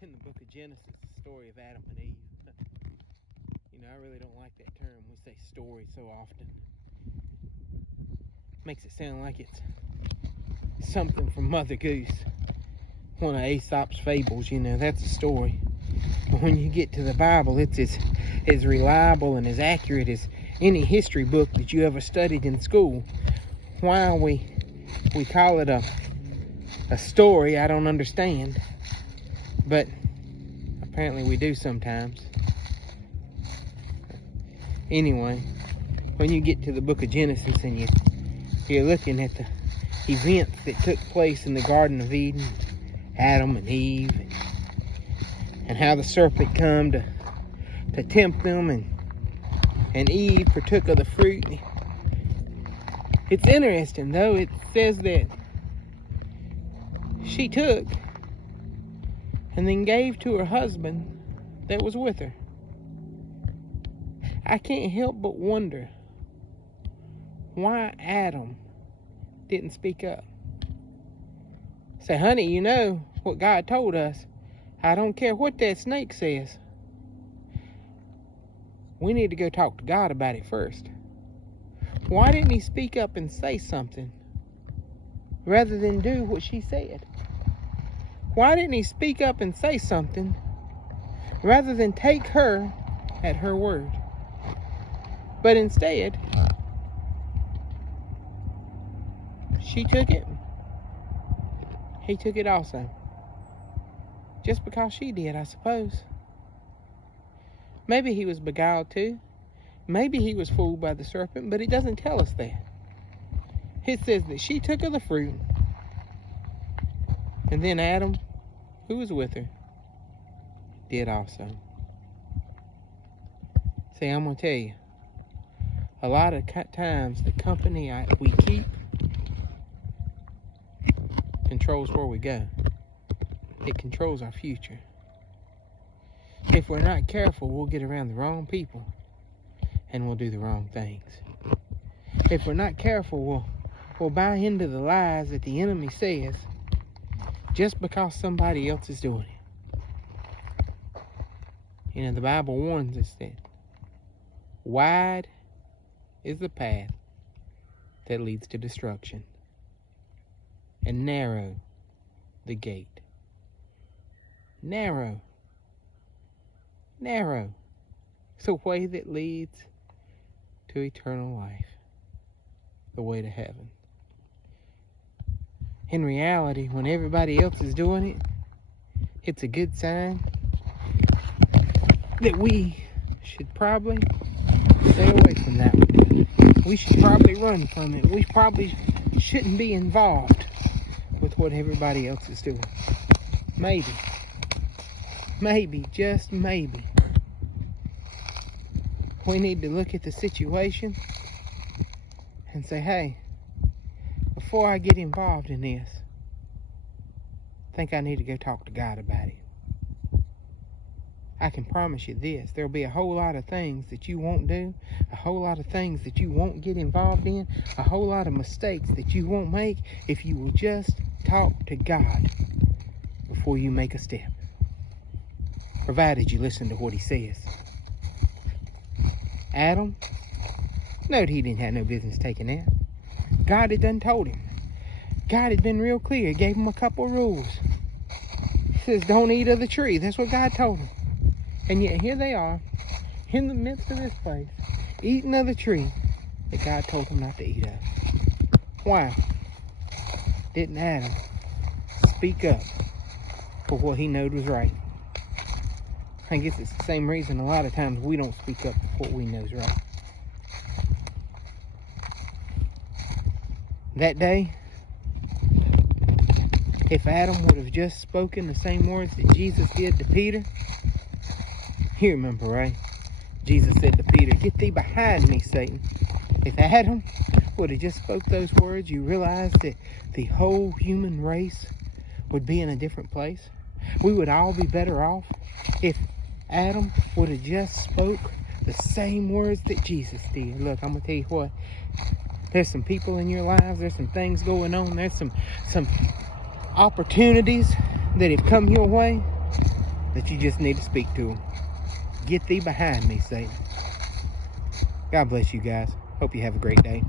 in the book of Genesis, the story of Adam and Eve. I really don't like that term. We say story so often. Makes it sound like it's something from Mother Goose. One of Aesop's fables, that's a story. But when you get to the Bible, it's as reliable and as accurate as any history book that you ever studied in school. Why we call it a story, I don't understand. But apparently we do sometimes. Anyway, when you get to the book of Genesis and you're looking at the events that took place in the Garden of Eden, Adam and Eve, and how the serpent come to tempt them, and Eve partook of the fruit. It's interesting, though. It says that she took and then gave to her husband that was with her. I can't help but wonder why Adam didn't speak up. Say, honey, you know what God told us. I don't care what that snake says. We need to go talk to God about it first. Why didn't he speak up and say something rather than do what she said? Why didn't he speak up and say something rather than take her at her word? But instead, she took it. He took it also. Just because she did, I suppose. Maybe he was beguiled too. Maybe he was fooled by the serpent, but it doesn't tell us that. It says that she took of the fruit, and then Adam, who was with her, did also. See, I'm going to tell you, a lot of times the company we keep controls where we go. It controls our future. If we're not careful, we'll get around the wrong people and we'll do the wrong things. If we're not careful, we'll buy into the lies that the enemy says just because somebody else is doing it. The Bible warns us that wide is the path that leads to destruction, and narrow the gate. Narrow is the way that leads to eternal life, the way to heaven. In reality, when everybody else is doing it, it's a good sign that we should probably stay away from that one. We should probably run from it. We probably shouldn't be involved with what everybody else is doing. Maybe, just maybe, we need to look at the situation and say, hey, before I get involved in this, I think I need to go talk to God about it. I can promise you this, there'll be a whole lot of things that you won't do, a whole lot of things that you won't get involved in, a whole lot of mistakes that you won't make if you will just talk to God before you make a step. Provided you listen to what he says. Adam, note he didn't have no business taking that. God had done told him. God had been real clear. He gave him a couple rules. He says, don't eat of the tree. That's what God told him. And yet here they are, in the midst of this place, eating of the tree that God told them not to eat of. Why didn't Adam speak up for what he knowed was right? I guess it's the same reason a lot of times we don't speak up for what we know is right. That day, if Adam would have just spoken the same words that Jesus did to Peter, you remember, right? Jesus said to Peter, get thee behind me, Satan. If Adam would have just spoke those words, you realize that the whole human race would be in a different place. We would all be better off if Adam would have just spoke the same words that Jesus did. Look, I'm going to tell you what. There's some people in your lives. There's some things going on. There's some opportunities that have come your way that you just need to speak to him. Get thee behind me, Satan. God bless you guys. Hope you have a great day.